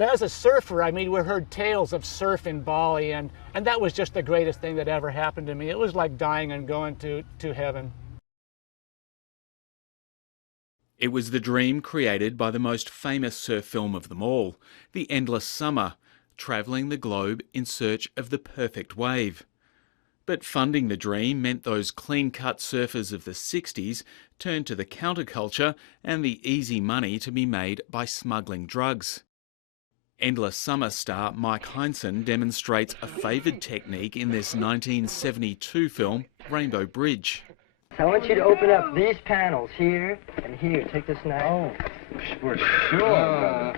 But as a surfer, I mean, we heard tales of surf in Bali, and that was just the greatest thing that ever happened to me. It was like dying and going to heaven. It was the dream created by the most famous surf film of them all, The Endless Summer, travelling the globe in search of the perfect wave. But funding the dream meant those clean-cut surfers of the 60s turned to the counterculture and the easy money to be made by smuggling drugs. Endless Summer star Mike Heinsohn demonstrates a favoured technique in this 1972 film, Rainbow Bridge. I want you to open up these panels here and here. Take this knife. Oh, for sure. I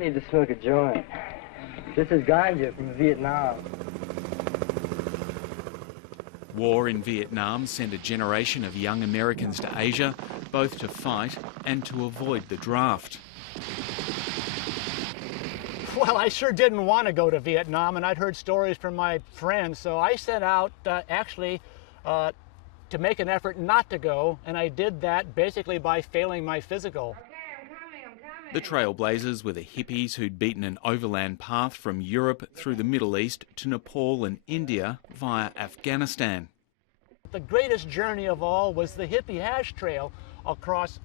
need to smoke a joint. This is ganja from Vietnam. War in Vietnam sent a generation of young Americans to Asia, both to fight and to avoid the draft. Well, I sure didn't want to go to Vietnam, and I'd heard stories from my friends, so I set out to make an effort not to go, and I did that basically by failing my physical. The Trailblazers were the hippies who'd beaten an overland path from Europe through the Middle East to Nepal and India via Afghanistan. The greatest journey of all was the hippie hash trail across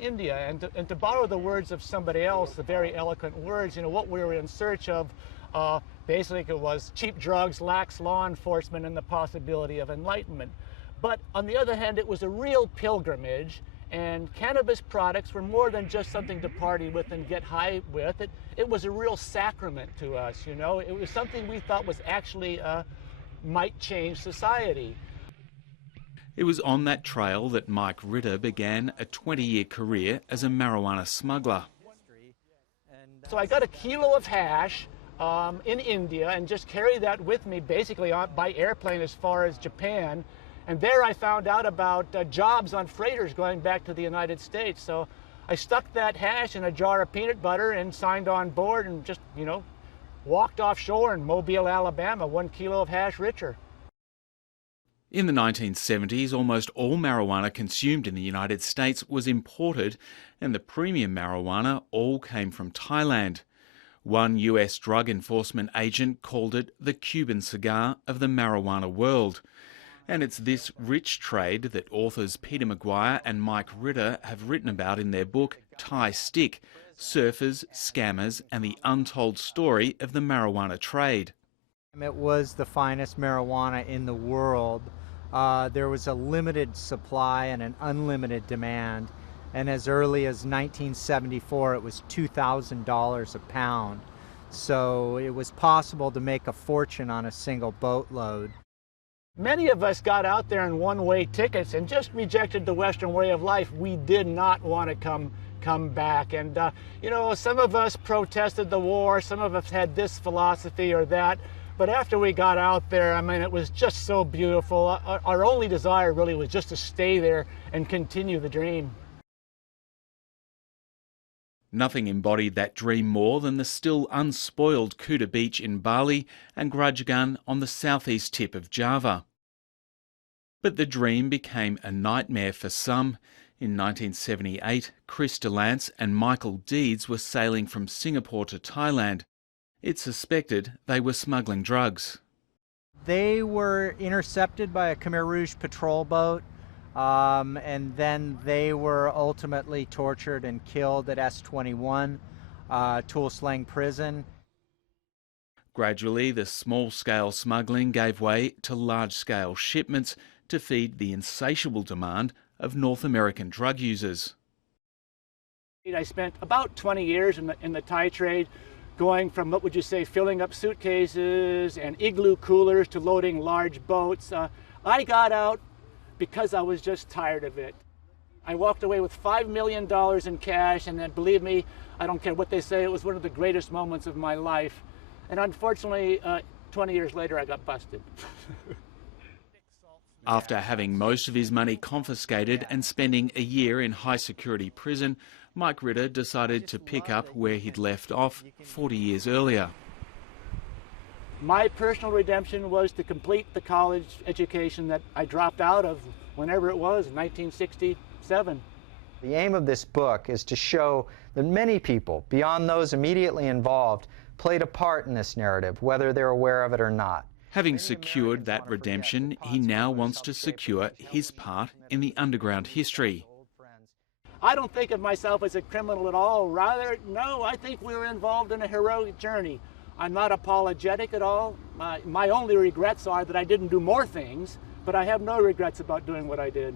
India, and to borrow the words of somebody else, the very eloquent words, you know, what we were in search of basically it was cheap drugs, lax law enforcement, and the possibility of enlightenment. But on the other hand, it was a real pilgrimage, and cannabis products were more than just something to party with and get high with. It was a real sacrament to us, you know. It was something we thought was actually might change society. It was on that trail that Mike Ritter began a 20-year career as a marijuana smuggler. So I got a kilo of hash in India and just carried that with me basically by airplane as far as Japan. And there I found out about jobs on freighters going back to the United States. So I stuck that hash in a jar of peanut butter and signed on board and just, you know, walked offshore in Mobile, Alabama, 1 kilo of hash richer. In the 1970s, almost all marijuana consumed in the United States was imported, and the premium marijuana all came from Thailand. One US drug enforcement agent called it the Cuban cigar of the marijuana world. And it's this rich trade that authors Peter Maguire and Mike Ritter have written about in their book Thai Stick, Surfers, Scammers and the Untold Story of the Marijuana Trade. It was the finest marijuana in the world. There was a limited supply and an unlimited demand. And as early as 1974, it was $2,000 a pound. So it was possible to make a fortune on a single boatload. Many of us got out there in one-way tickets and just rejected the Western way of life. We did not want to come back. And, you know, some of us protested the war, some of us had this philosophy or that. But after we got out there, I mean, it was just so beautiful. Our only desire really was just to stay there and continue the dream. Nothing embodied that dream more than the still unspoiled Kuta Beach in Bali and Grajagan on the southeast tip of Java. But the dream became a nightmare for some. In 1978, Chris DeLance and Michael Deeds were sailing from Singapore to Thailand. It's suspected they were smuggling drugs. They were intercepted by a Khmer Rouge patrol boat, and then they were ultimately tortured and killed at S-21, Tuol Sleng prison. Gradually, the small-scale smuggling gave way to large-scale shipments to feed the insatiable demand of North American drug users. I spent about 20 years in the Thai trade, going from, what would you say, filling up suitcases and igloo coolers to loading large boats. I got out because I was just tired of it. I walked away with $5 million in cash, and then, believe me, I don't care what they say, it was one of the greatest moments of my life. And unfortunately, 20 years later, I got busted. After having most of his money confiscated and spending a year in high-security prison, Mike Ritter decided to pick up where he'd left off 40 years earlier. My personal redemption was to complete the college education that I dropped out of whenever it was, 1967. The aim of this book is to show that many people, beyond those immediately involved, played a part in this narrative, whether they're aware of it or not. Having secured that redemption, he now wants to secure his part in the underground history. I don't think of myself as a criminal at all. Rather, no, I think we were involved in a heroic journey. I'm not apologetic at all. My only regrets are that I didn't do more things, but I have no regrets about doing what I did.